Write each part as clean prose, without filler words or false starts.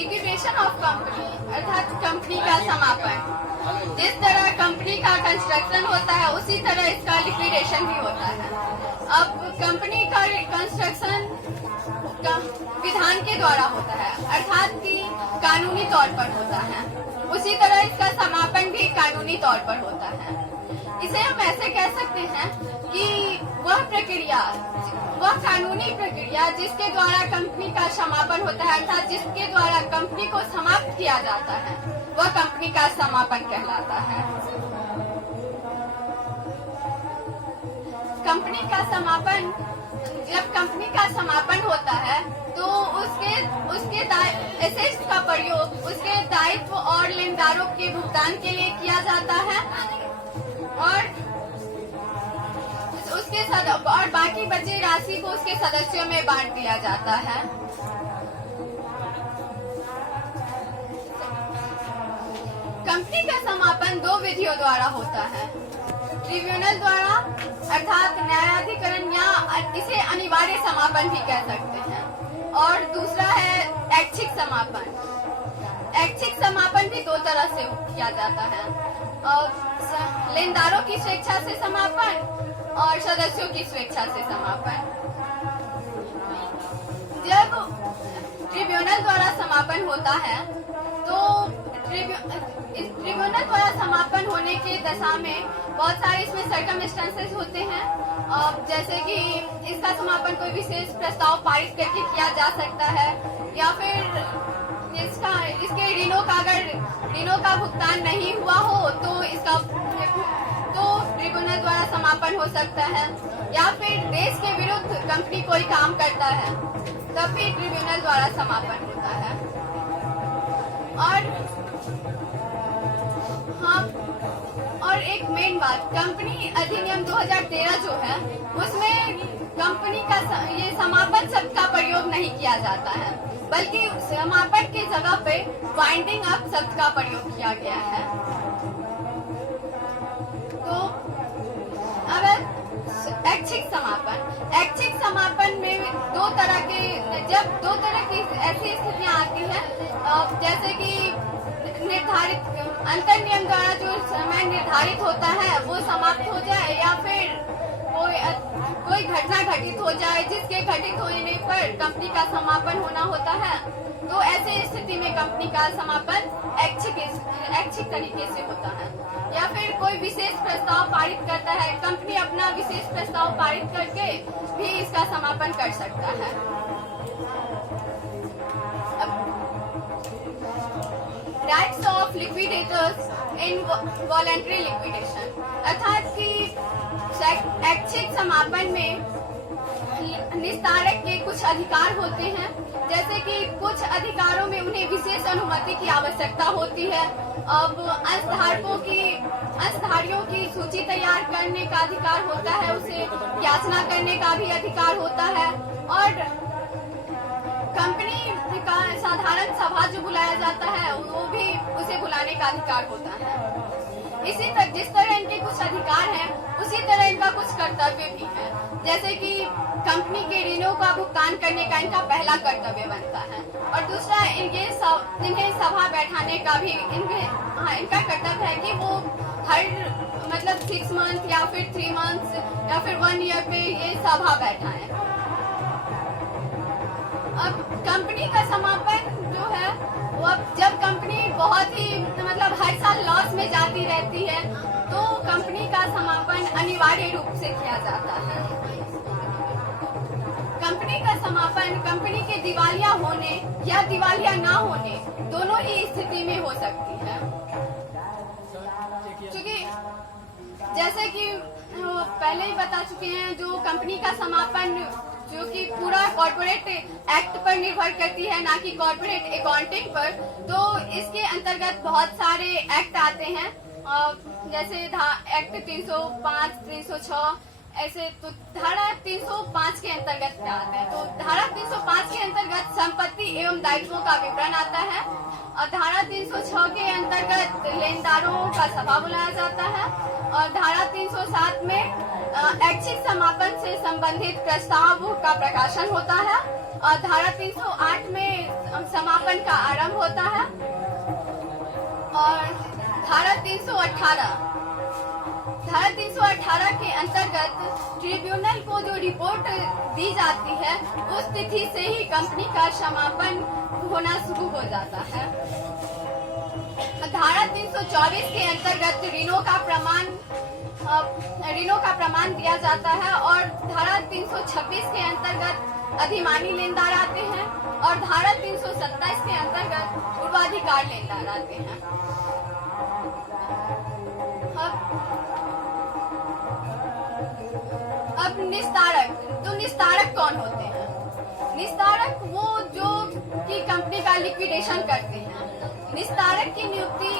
Liquidation of company अर्थात company का समापन। जिस तरह कंपनी का कंस्ट्रक्शन होता है उसी तरह इसका लिक्विडेशन भी होता है। अब कंपनी का कंस्ट्रक्शन विधान के द्वारा होता है अर्थात कि कानूनी तौर पर होता है, उसी तरह इसका समापन भी कानूनी तौर पर होता है। इसे हम ऐसे कह सकते हैं कि वह प्रक्रिया, वह कानूनी प्रक्रिया जिसके द्वारा कंपनी का समापन होता है अर्थात जिसके द्वारा कंपनी को समाप्त किया जाता है वह कंपनी का समापन कहलाता है। कंपनी का समापन, जब कंपनी का समापन होता है तो उसके एसेट्स का प्रयोग उसके दायित्व और लेनदारों के भुगतान के लिए किया जाता है और उसके और बाकी बची राशि को उसके सदस्यों में बांट दिया जाता है। कंपनी का समापन दो विधियों द्वारा होता है, ट्रिब्यूनल द्वारा अर्थात न्यायाधिकरण या इसे अनिवार्य समापन भी कह सकते हैं, और दूसरा है ऐच्छिक समापन। ऐच्छिक समापन भी दो तरह से किया जाता है, लेनदारों की स्वेच्छा से समापन और सदस्यों की स्वेच्छा से समापन। जब ट्रिब्यूनल द्वारा समापन होता है तो ट्रिब्यूनल द्वारा समापन होने के दशा में बहुत सारे इसमें सर्कमस्टेंसेस होते हैं, जैसे कि इसका समापन कोई विशेष प्रस्ताव पारित करके किया जा सकता है या फिर इसके ऋणों का भुगतान नहीं हुआ हो तो ट्रिब्यूनल द्वारा समापन हो सकता है, या फिर देश के विरुद्ध कंपनी कोई काम करता है तब भी ट्रिब्यूनल द्वारा समापन होता है। और एक मेन बात, कंपनी अधिनियम 2013 जो है उसमें कंपनी का ये समापन शब्द का प्रयोग नहीं किया जाता है, बल्कि समापन की जगह पे वाइंडिंग अप शब्द का प्रयोग किया गया है। तो अब ऐच्छिक समापन में जब दो तरह की ऐसी स्थितियां आती हैं, जैसे कि अंतर नियम द्वारा जो समय निर्धारित होता है वो समाप्त हो जाए या फिर कोई घटना घटित हो जाए जिसके घटित होने पर कंपनी का समापन होना होता है, तो ऐसे स्थिति में कंपनी का समापन ऐच्छिक तरीके से होता है। या फिर कोई विशेष प्रस्ताव पारित करता है, कंपनी अपना विशेष प्रस्ताव पारित करके भी इसका समापन कर सकता है। Rights of liquidators in voluntary liquidation अर्थात कि ऐच्छिक समापन में निस्तारक के कुछ अधिकार होते हैं, जैसे कि कुछ अधिकारों में उन्हें विशेष अनुमति की आवश्यकता होती है। अब अंशधारियों की सूची तैयार करने का अधिकार होता है, उसे याचना करने का भी अधिकार होता है, और कंपनी का साधारण सभा जो बुलाया जाता है वो भी उसे बुलाने का अधिकार होता है। जिस तरह इनके कुछ अधिकार हैं उसी तरह इनका कुछ कर्तव्य भी है, जैसे कि कंपनी के ऋणों का भुगतान करने का इनका पहला कर्तव्य बनता है, और दूसरा इन्हें सभा बैठाने का भी इनका कर्तव्य है कि वो हर 6 मंथ या फिर 3 मंथ या फिर 1 ईयर पे ये सभा बैठाएं। अब कंपनी का समापन जो है वो जब कंपनी बहुत ही हर साल लॉस में जाती रहती है तो कंपनी का समापन अनिवार्य रूप से किया जाता है। कंपनी का समापन कंपनी के दिवालिया होने या दिवालिया ना होने दोनों ही स्थिति में हो सकती है, क्योंकि जैसे कि पहले ही बता चुके हैं, जो कंपनी का समापन जो कि पूरा कॉर्पोरेट एक्ट पर निर्भर करती है, ना कि कॉर्पोरेट अकाउंटिंग पर, तो इसके अंतर्गत बहुत सारे एक्ट आते हैं, जैसे एक्ट 305, 306 ऐसे। तो धारा 305 के अंतर्गत क्या आता है, तो धारा 305 के अंतर्गत संपत्ति एवं दायित्वों का विवरण आता है, और धारा 306 के अंतर्गत लेनदारों का सभा बुलाया जाता है, और धारा 307 में ऐच्छिक समापन से संबंधित प्रस्ताव का प्रकाशन होता है, और धारा 308 में समापन का आरंभ होता है। और धारा 318 के अंतर्गत ट्रिब्यूनल को जो रिपोर्ट दी जाती है उस तिथि से ही कंपनी का समापन होना शुरू हो जाता है। धारा 324 के अंतर्गत ऋणों का प्रमाण दिया जाता है और धारा 326 के अंतर्गत अधिमानी लेनदार आते हैं और धारा 327 के अंतर्गत पूर्वाधिकार लेनदार आते हैं। अब निस्तारक कौन होते हैं? निस्तारक वो जो कि कंपनी का लिक्विडेशन करते हैं। निस्तारक की नियुक्ति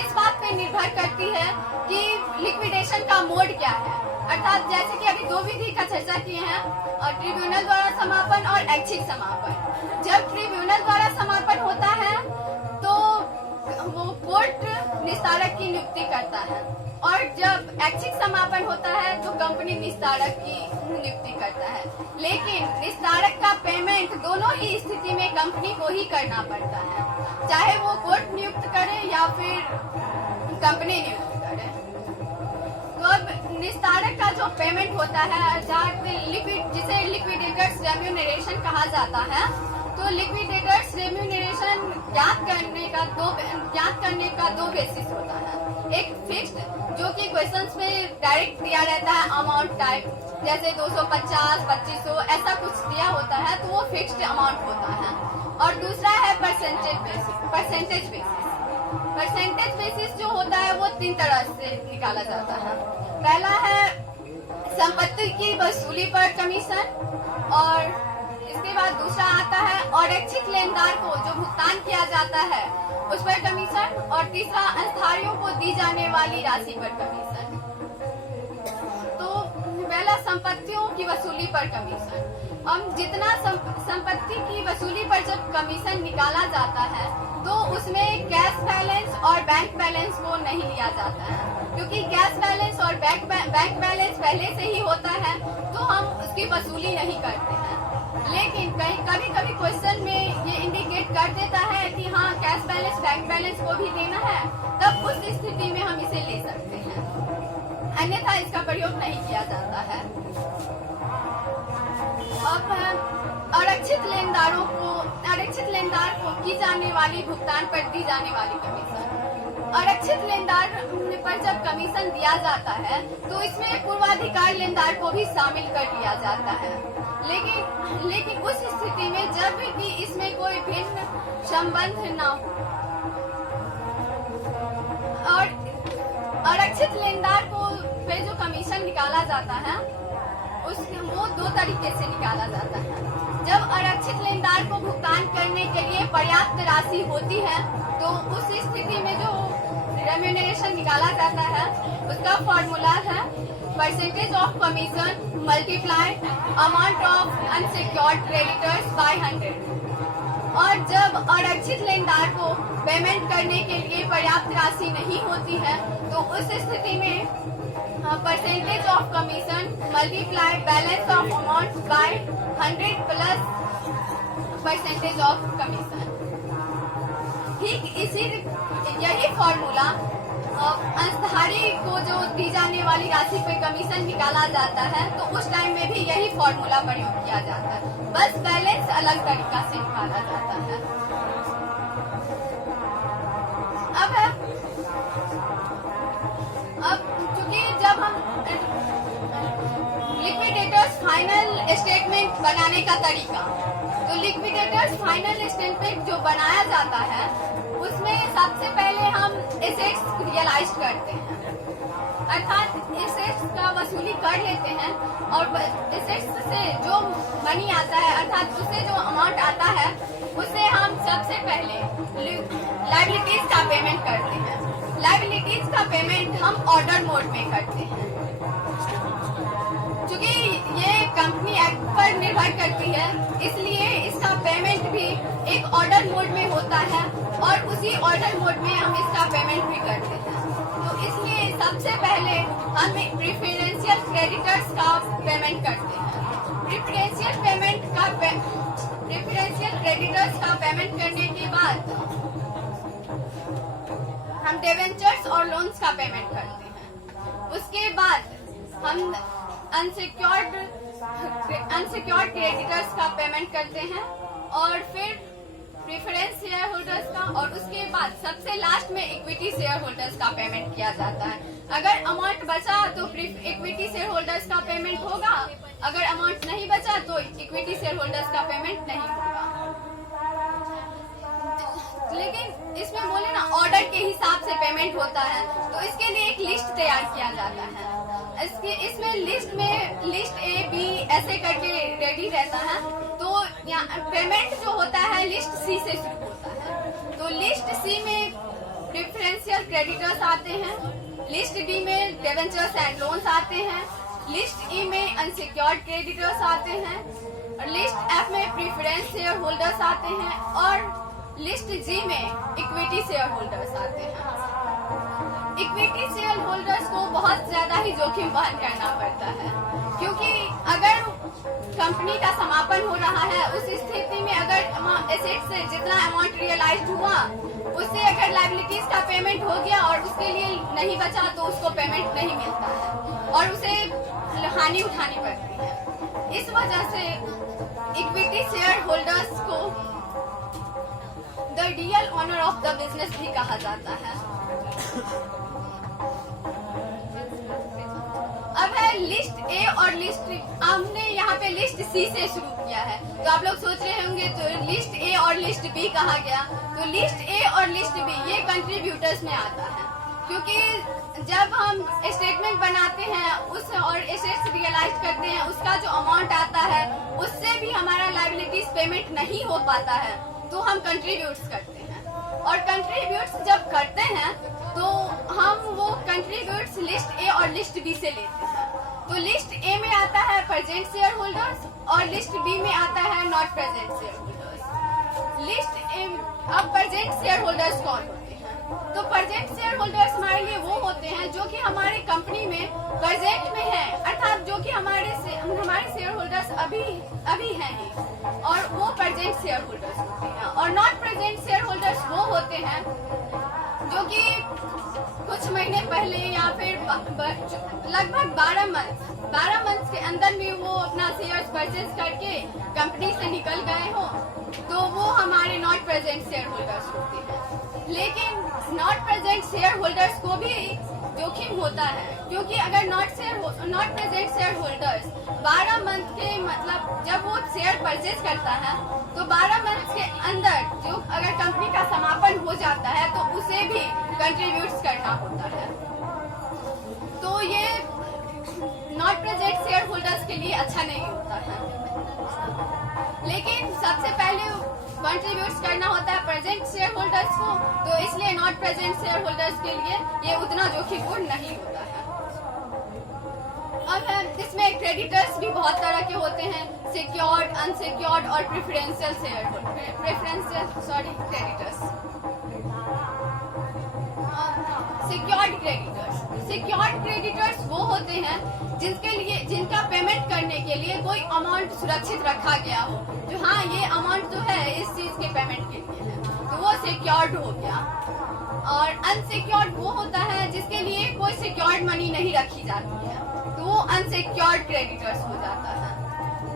इस बात पे निर्भर करती है कि लिक्विडेशन का मोड क्या है, अर्थात जैसे कि अभी 2 विधि का चर्चा किए हैं, और ट्रिब्यूनल द्वारा समापन और ऐच्छिक समापन। जब ट्रिब्यूनल द्वारा समापन होता है तो वो कोर्ट निस्तारक की नियुक्ति करता है, और जब ऐच्छिक समापन होता है तो कंपनी निस्तारक की नियुक्ति करता है। लेकिन निस्तारक का पेमेंट दोनों ही स्थिति में कंपनी को ही करना पड़ता है, चाहे वो कोर्ट नियुक्त करे या फिर कंपनी नियुक्त करे। तो अब निस्तारक का जो पेमेंट होता है जिसे लिक्विडेटर्स रेम्यूनरेशन कहा जाता है, तो लिक्विडेटर्स रेम्यूनरेशन ज्ञात करने का दो बेसिस होता है। एक फिक्स्ड, जो कि क्वेश्चंस में डायरेक्ट दिया रहता है अमाउंट टाइप, जैसे 250, 2500 ऐसा कुछ दिया होता है, तो वो फिक्स्ड अमाउंट होता है। और दूसरा है परसेंटेज बेसिस जो होता है वो 3 तरह से निकाला जाता है। पहला है संपत्ति की वसूली पर कमीशन, और इसके बाद दूसरा आता है अनैच्छिक लेनदार को जो भुगतान किया जाता है उस पर कमीशन, और तीसरा अंशधारियों को दी जाने वाली राशि पर कमीशन। तो पहला संपत्तियों की वसूली पर कमीशन। हम जितना संपत्ति की वसूली पर जब कमीशन निकाला जाता है तो उसमें कैश बैलेंस और बैंक बैलेंस को नहीं लिया जाता है, क्योंकि कैश बैलेंस और बैंक बैलेंस पहले से ही होता है तो हम उसकी वसूली नहीं करते हैं। लेकिन कभी कभी क्वेश्चन में ये इंडिकेट कर देता है कि हाँ कैश बैलेंस बैंक बैलेंस को भी देना है, तब उस स्थिति में हम इसे ले सकते हैं, अन्यथा इसका प्रयोग नहीं किया जाता है। अब अरक्षित लेनदार को की जाने वाली भुगतान पर दी जाने वाली कमीशन। अरक्षित लेनदार पर जब कमीशन दिया जाता है तो इसमें पूर्वाधिकार लेनदार को भी शामिल कर लिया जाता है। लेकिन उस स्थिति में जब भी इसमें कोई भिन्न संबंध न हो, और अरक्षित लेनदार को पे जो कमीशन निकाला जाता है वो 2 तरीके से निकाला जाता है। जब अरक्षित लेनदार को भुगतान करने के लिए पर्याप्त राशि होती है तो उस स्थिति में जो रेम्यूनरेशन निकाला जाता है उसका फॉर्मूला है percentage of commission multiply amount of unsecured creditors by 100। और जब अरक्षित लेनदार को पेमेंट करने के लिए पर्याप्त राशि नहीं होती है तो उस स्थिति में percentage of commission multiply balance of amount by 100 plus percentage of commission. ठीक यही फॉर्मूला अंशधारी को जो दी जाने वाली राशि पे कमीशन निकाला जाता है तो उस टाइम में भी यही फॉर्मूला प्रयोग किया जाता है, बस बैलेंस अलग तरीका से निकाला जाता है। अब चूंकि जब हम लिक्विडेटर्स फाइनल स्टेटमेंट बनाने का तरीका, तो लिक्विडेटर्स फाइनल स्टेटमेंट जो बनाया जाता है उसमें सबसे पहले हम एसेट्स रियलाइज करते हैं, अर्थात एसेट्स का वसूली कर लेते हैं, और एसेट्स से जो मनी आता है अर्थात उससे जो अमाउंट आता है उससे हम सबसे पहले लायबिलिटीज का पेमेंट करते हैं। लायबिलिटीज का पेमेंट हम ऑर्डर मोड में करते हैं, क्योंकि ये कंपनी एक्ट पर निर्भर करती है, इसलिए इसका पेमेंट भी एक ऑर्डर मोड में होता है और उसी ऑर्डर मोड में हम इसका पेमेंट भी करते हैं। तो इसलिए सबसे पहले हम प्रेफरेंशियल क्रेडिटर्स का पेमेंट करते हैं। प्रेफरेंशियल क्रेडिटर्स का पेमेंट करने के बाद हम डिवेंचर्स और लोन्स का पेमेंट करते हैं। उसके बाद हम अनसिक्योर्ड क्रेडिटर्स का पेमेंट करते हैं और फिर प्रेफरेंस शेयर होल्डर्स का, और उसके बाद सबसे लास्ट में इक्विटी शेयर होल्डर्स का पेमेंट किया जाता है। अगर अमाउंट बचा तो इक्विटी शेयर होल्डर्स का पेमेंट होगा, अगर अमाउंट नहीं बचा तो इक्विटी शेयर होल्डर्स का पेमेंट नहीं होगा। लेकिन इसमें बोले ना ऑर्डर के हिसाब से पेमेंट होता है, तो इसके लिए एक लिस्ट तैयार किया जाता है। इसमें लिस्ट ए बी ऐसे करके रेडी रहता है। तो पेमेंट जो होता है लिस्ट सी से शुरू होता है। तो लिस्ट सी में प्रेफरेंशियल क्रेडिटर्स आते हैं, लिस्ट डी में डिवेंचर्स एंड लोन्स आते हैं, लिस्ट ई में अनसिक्योर्ड क्रेडिटर्स आते हैं, और लिस्ट एफ में प्रेफरेंस शेयर होल्डर्स आते हैं, और लिस्ट जी में इक्विटी शेयर होल्डर्स आते हैं। इक्विटी शेयर होल्डर्स को बहुत ज्यादा ही जोखिम वहन करना पड़ता है, क्योंकि अगर कंपनी का समापन हो रहा है उस स्थिति में अगर एसेट से जितना अमाउंट रियलाइज हुआ उससे अगर लायबिलिटीज का पेमेंट हो गया और उसके लिए नहीं बचा तो उसको पेमेंट नहीं मिलता है और उसे हानि उठानी पड़ती है। इस वजह से इक्विटी शेयर होल्डर्स को the real owner of the business भी कहा जाता है। अब है लिस्ट ए और लिस्ट, हमने यहाँ पे लिस्ट सी से शुरू किया है, तो आप लोग सोच रहे होंगे तो लिस्ट ए और लिस्ट बी कहा गया। तो लिस्ट ए और लिस्ट बी ये कंट्रीब्यूटर्स में आता है, क्योंकि जब हम स्टेटमेंट बनाते हैं उस और एसेट्स रियलाइज करते हैं, उसका जो अमाउंट आता है उससे भी हमारा लायबिलिटीज पेमेंट नहीं हो पाता है, तो हम कंट्रीब्यूट्स करते हैं। और कंट्रीब्यूट्स जब करते हैं तो हम वो कंट्रीब्यूट्स लिस्ट ए और लिस्ट बी से लेते हैं। तो लिस्ट ए में आता है प्रेजेंट शेयर होल्डर्स और लिस्ट बी में आता है not present share holders. List A, अब प्रेजेंट शेयर होल्डर्स कौन होते हैं? तो प्रेजेंट शेयर होल्डर्स हमारे लिए वो होते हैं जो कि हमारे कंपनी में प्रेजेंट में है, अर्थात जो कि हमारे शेयर होल्डर्स अभी हैं ही, और वो प्रेजेंट शेयर होल्डर्स होते हैं। और नॉट प्रेजेंट शेयर होल्डर्स वो होते हैं जो कि कुछ महीने पहले या फिर लगभग 12 मंथ के अंदर में वो अपना शेयर्स परचेज करके कंपनी से निकल गए हो, तो वो हमारे नॉट प्रेजेंट शेयर होल्डर्स होते हैं। लेकिन नॉट प्रेजेंट शेयर होल्डर्स को भी जोखिम होता है, क्योंकि अगर not present share holders 12 month के मतलब जब वो शेयर परचेज करता है तो 12 मंथ के अंदर जो अगर कंपनी का समापन हो जाता है तो उसे भी कंट्रीब्यूट करना होता है। तो ये नॉट प्रेजेंट शेयर होल्डर्स के लिए अच्छा नहीं होता है। लेकिन सबसे पहले कंट्रीब्यूट करना होता है प्रेजेंट शेयर होल्डर्स को, तो इसलिए नॉट प्रेजेंट शेयर होल्डर्स के लिए ये उतना जोखिमपूर्ण नहीं होता है। अब इसमें क्रेडिटर्स भी बहुत तरह के होते हैं, सिक्योर्ड, अनसिक्योर्ड और प्रेफरेंशियल क्रेडिटर्स। सिक्योर्ड क्रेडिटर्स वो होते हैं जिनका पेमेंट करने के लिए कोई अमाउंट सुरक्षित रखा गया हो, जो हाँ ये अमाउंट जो है इस चीज के पेमेंट के लिए है, तो वो सिक्योर्ड हो गया। और अनसिक्योर्ड वो होता है जिसके लिए कोई सिक्योर्ड मनी नहीं रखी जाती है, तो वो अनसिक्योर्ड क्रेडिटर्स हो जाता है।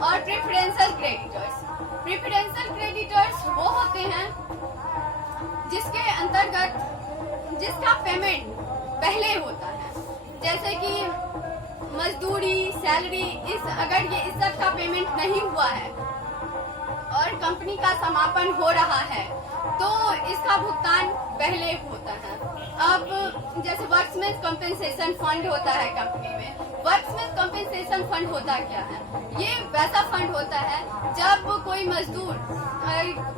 और प्रेफरेंशियल क्रेडिटर्स वो होते हैं जिसके अंतर्गत जिसका पेमेंट पहले होता है, जैसे कि मजदूरी, सैलरी, अगर ये इस सब का पेमेंट नहीं हुआ है और कंपनी का समापन हो रहा है तो इसका भुगतान पहले होता है। अब जैसे वर्कमैन कंपेंसेशन फंड होता है कंपनी में, वर्कमैन कंपेंसेशन फंड होता क्या है? ये वैसा फंड होता है जब कोई मजदूर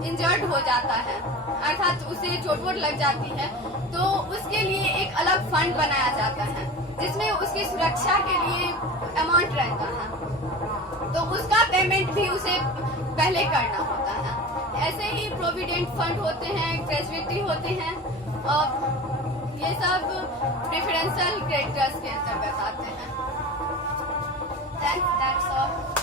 इंजर्ड हो जाता है, अर्थात उसे चोट वोट लग जाती है, तो उसके लिए एक अलग फंड बनाया जाता है जिसमें उसकी सुरक्षा के लिए अमाउंट रहता है, तो उसका पेमेंट भी उसे पहले करना होता है। ऐसे ही प्रोविडेंट फंड होते हैं, ग्रेजुएटी होते हैं, और ये सब प्रेफरेंशियल क्रेडिटर्स के अंतर्गत आते हैं। That's all.